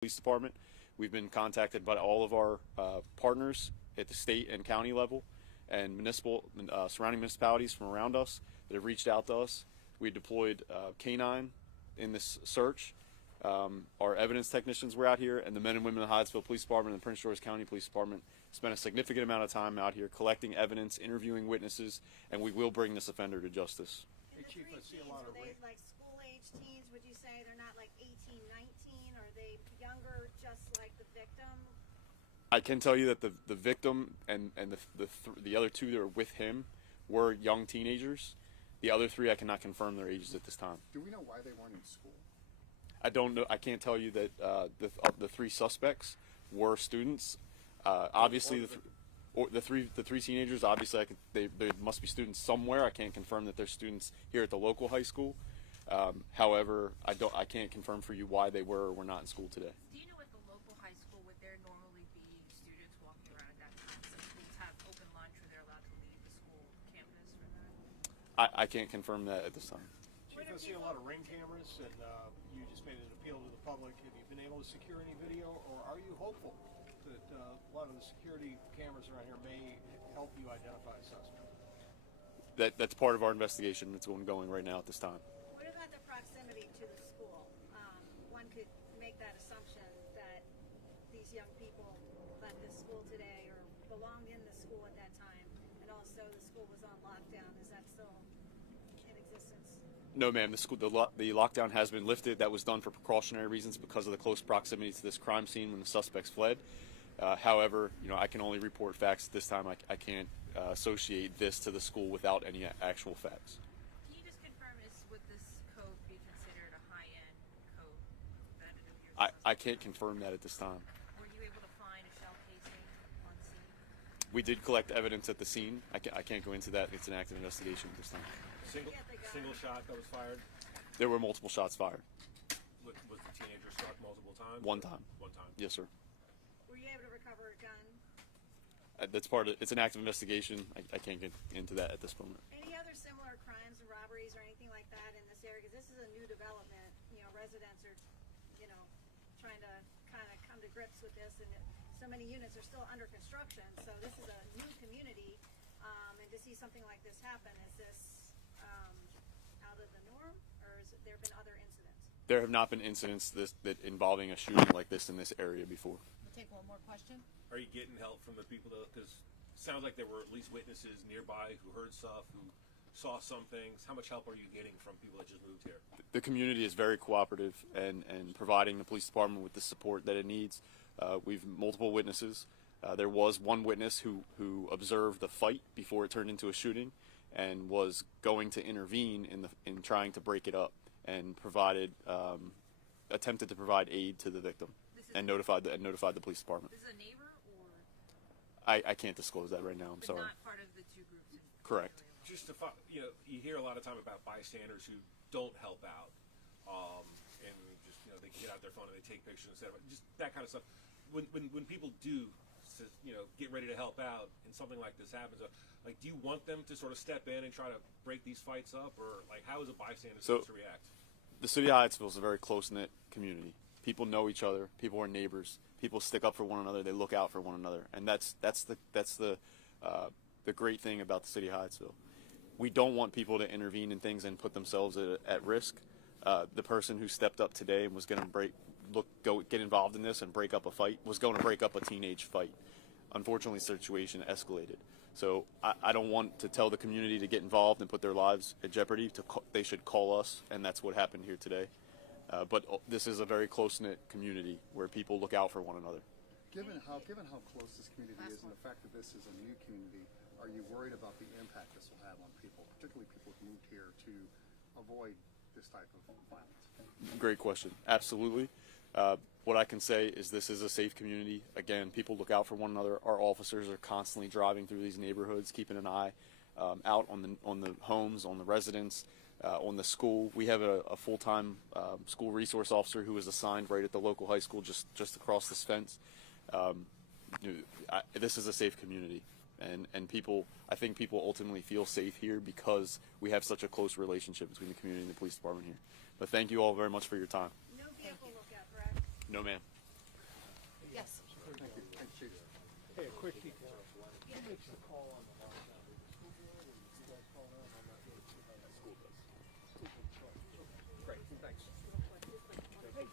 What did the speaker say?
Police Department. We've been contacted by all of our partners at the state and county level and municipal surrounding municipalities from around us that have reached out to us. We deployed K-9 in this search. Our evidence technicians were out here, and the men and women of the Hyattsville Police Department and the Prince George's County Police Department spent a significant amount of time out here collecting evidence, interviewing witnesses, and we will bring this offender to justice. Hey, Chief, I see a lot of Were they like school-age teens, would you say? They're not like 18, 19? Are they younger, just like the victim? I can tell you that the victim and the other two that are with him were young teenagers. The other three, I cannot confirm their ages at this time. Do we know why they weren't in school? I don't know. I can't tell you that the three suspects were students. Obviously, the three teenagers. Obviously, they must be students somewhere. I can't confirm that they're students here at the local high school. However, I can't confirm for you why they were or were not in school today. Do you know at the local high school would there normally be students walking around at that time? Some schools have open lunch, or they're allowed to leave the school campus for that. I can't confirm that at this time. Chief, I see a lot of ring cameras, and you just made an appeal to the public. Have you been able to secure any video, or are you hopeful that a lot of the security cameras around here may help you identify a suspect? That's part of our investigation that's ongoing right now at this time. What about the proximity to the school? One could make that assumption that these young people left this school today or belonged in the school at that time, and also the school was on lockdown. Is that still in existence? No, ma'am. The lockdown has been lifted. That was done for precautionary reasons because of the close proximity to this crime scene when the suspects fled. However, I can only report facts at this time. I can't associate this to the school without any actual facts. Can you just confirm would this code be considered a high-end code preventative of your I can't confirm that at this time. Were you able to find a shell casing on scene? We did collect evidence at the scene. I can't go into that. It's an active investigation at this time. Single shot that was fired? There were multiple shots fired. Was the teenager struck multiple times? One time. One time. Yes, sir. Were you able to recover a gun? That's part of. It's an active investigation. I can't get into that at this moment. Any other similar crimes and robberies or anything like that in this area? Because this is a new development. Residents are, trying to kind of come to grips with this, and so many units are still under construction. So this is a new community, and to see something like this happen, is this out of the norm, or has there been other incidents? There have not been incidents that involving a shooting like this in this area before. We'll take one more question. Are you getting help from the people because it sounds like there were at least witnesses nearby who heard stuff, who saw some things? How much help are you getting from people that just moved here? The community is very cooperative and providing the police department with the support that it needs. We've multiple witnesses. There was one witness who observed the fight before it turned into a shooting and was going to intervene in trying to break it up, and attempted to provide aid to the victim and notified the police department. This is a neighbor, or I can't disclose that right now. I'm but sorry. not part of the two groups? Correct. Just to you hear a lot of time about bystanders who don't help out, and just they get out their phone and they take pictures instead of just that kind of stuff. When people do get ready to help out and something like this happens, do you want them to sort of step in and try to break these fights up, or how is a bystander supposed to react? The city of Hyattsville is a very close-knit community. People know each other. People are neighbors. People stick up for one another. They look out for one another, and that's the great thing about the city of Hyattsville. We don't want people to intervene in things and put themselves at risk. The person who stepped up today and was going to get involved in this and break up a fight was going to break up a teenage fight. Unfortunately, the situation escalated. So I don't want to tell the community to get involved and put their lives at jeopardy. They should call us, and that's what happened here today. But this is a very close-knit community where people look out for one another. Given how close this community is and the fact that this is a new community, are you worried about the impact this will have on people, particularly people who moved here to avoid this type of violence? Great question. Absolutely. What I can say is this is a safe community. Again, people look out for one another. Our officers are constantly driving through these neighborhoods, keeping an eye out on the homes, on the residents, on the school. We have a full-time school resource officer who is assigned right at the local high school just across this fence. This is a safe community, and I think people ultimately feel safe here because we have such a close relationship between the community and the police department here. But thank you all very much for your time. No vehicle lookout, correct? No, ma'am. Yes. Thank you. Thanks, Chief. Hey, a quick detail. Who makes the call on the lockdown? Does the school board, or do you guys call them? I'm not really sure how that school does. Great, thanks. Hey,